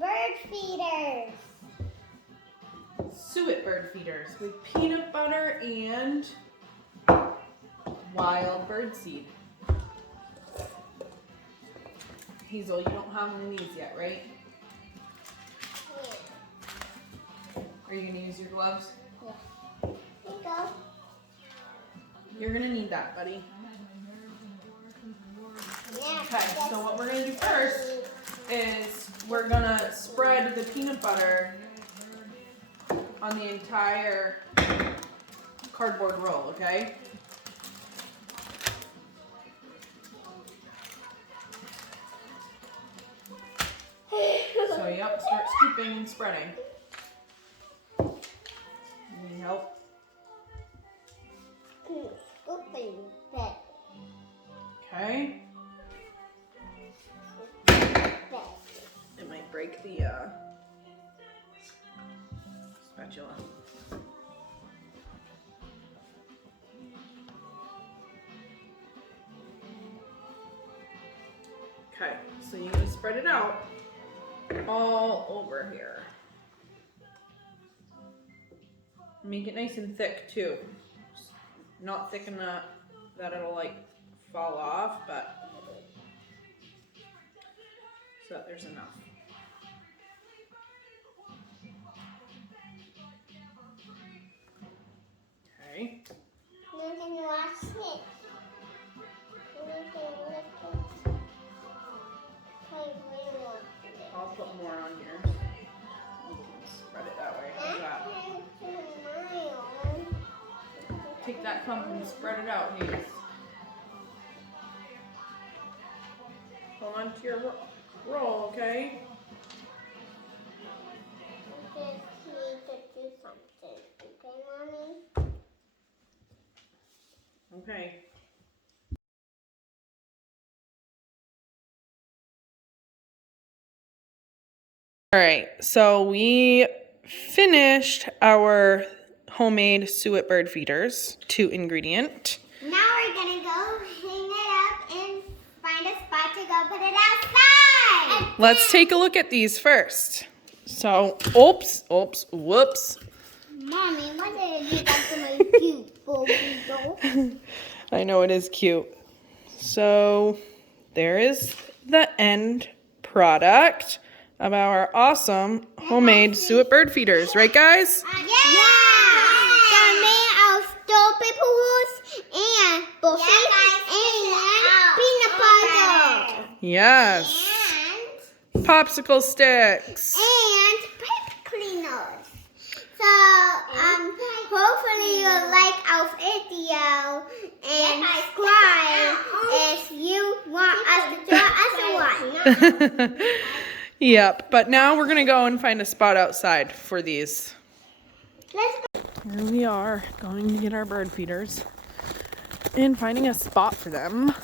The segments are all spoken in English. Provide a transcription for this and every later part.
bird feeders. Suet bird feeders with peanut butter and wild bird seed. Hazel, you don't have one of these yet, right? Yeah. Are you gonna use your gloves? Yeah. Here you go. You're gonna need that, buddy. Yeah, Okay, so what we're gonna do first is we're gonna spread the peanut butter on the entire cardboard roll, okay? So yep, start scooping and spreading. Need help? Scooping bed. Okay. Bed. It might break the spatula. Okay, so you're gonna spread it out all over here. Make it nice and thick too. Not thick enough that it'll like fall off, but so that there's enough. Okay. You can wash it. You can lick it. I'll put more on here. You can spread it that way. How's that? Take that clump and spread it out, Hayes. Hold on to your roll, okay? You just need to do something. Okay, Mommy? Okay. All right, so we finished our homemade suet bird feeders, 2 ingredient. Now we're gonna go hang it up and find a spot to go put it outside. Let's take a look at these first. So, oops, whoops. Mommy, what did you do to my cute baby doll? I know it is cute. So, there is the end product of our awesome homemade suet bird feeders, right guys? Yeah! They're made of stone paper rolls and buffet and peanut butter. Yes. Popsicle sticks. And pipe cleaners. So, hopefully you like our video and subscribe if you want us to draw us one. Yep, but now we're gonna go and find a spot outside for these. Let's go. Here we are, going to get our bird feeders and finding a spot for them.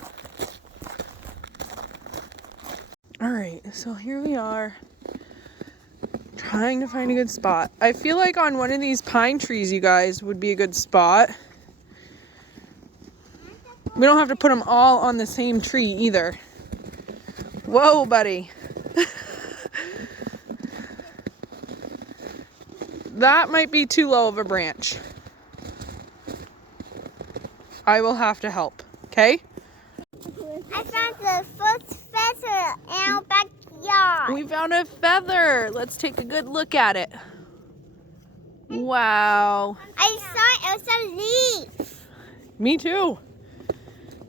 All right, so here we are, trying to find a good spot. I feel like on one of these pine trees, you guys, would be a good spot. We don't have to put them all on the same tree either. Whoa, buddy. That might be too low of a branch. I will have to help, okay? I found the first feather in our backyard. We found a feather. Let's take a good look at it. Wow. I saw it was a leaf. Me too.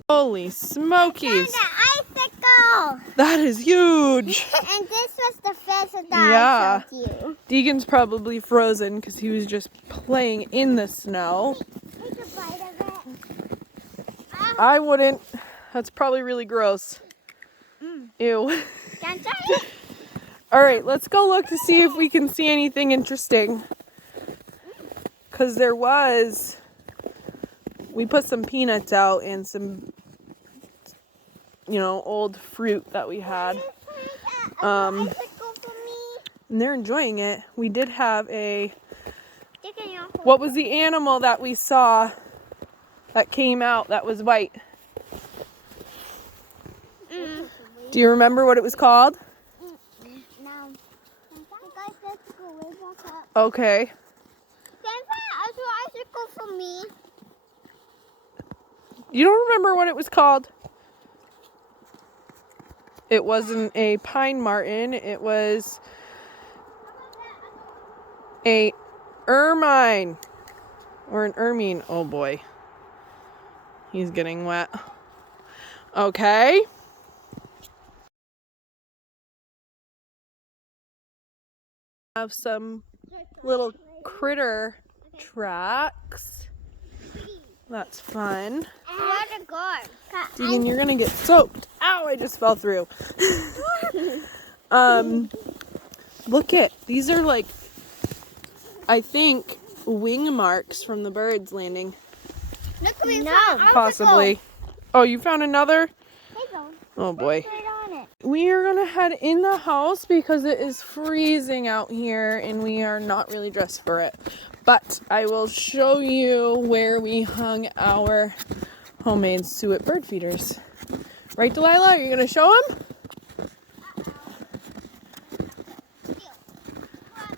Holy smokies. And an icicle. That is huge. And this was the feather that I showed you. Deegan's probably frozen because he was just playing in the snow. Take a bite of it. I wouldn't. That's probably really gross. Ew. Can I try it? All right, let's go look to see if we can see anything interesting. Because there was, we put some peanuts out and some, old fruit that we had. And they're enjoying it. We did have what was the animal that we saw that came out that was white? Do you remember what it was called? No. Okay. Can I find an icicle for me? You don't remember what it was called? It wasn't a pine marten. It was a ermine. Or an ermine. Oh boy. He's getting wet. Okay. Have some little critter tracks. That's fun. What a god. Deegan, you're gonna get soaked. Ow, I just fell through. Look at, these are like, I think, wing marks from the birds landing. Look, we Possibly. Oh, you found another? Go. Oh boy. Right on it. We are gonna head in the house because it is freezing out here and we are not really dressed for it. But I will show you where we hung our homemade suet bird feeders. Right, Delilah? Are you gonna show them?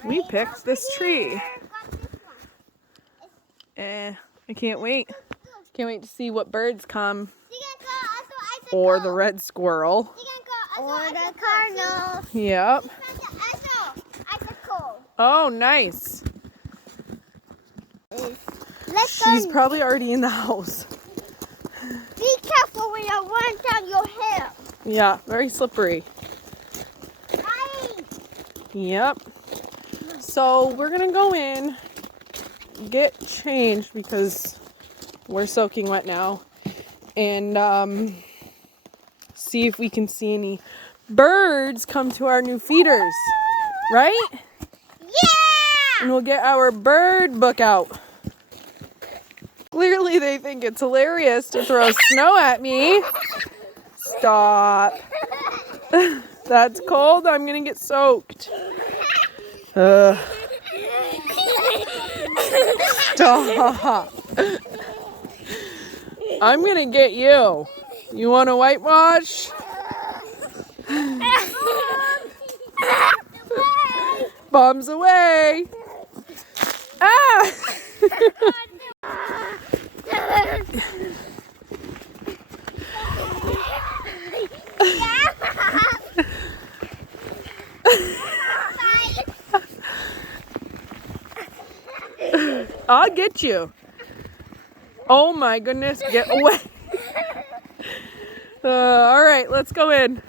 We picked this tree. I can't wait. Can't wait to see what birds come. Or the red squirrel. Or the cardinal. Yep. Oh, nice. She's probably already in the house. Be careful when you run down your hair. Yeah, very slippery. Yep. So we're gonna go in, get changed because we're soaking wet now, and see if we can see any birds come to our new feeders, right? Yeah! And we'll get our bird book out. Clearly they think it's hilarious to throw snow at me. Stop. That's cold. I'm gonna get soaked. Stop. I'm gonna get you. You want to whitewash? Bombs away. Ah! I'll get you. Oh my goodness, get away. All right, let's go in.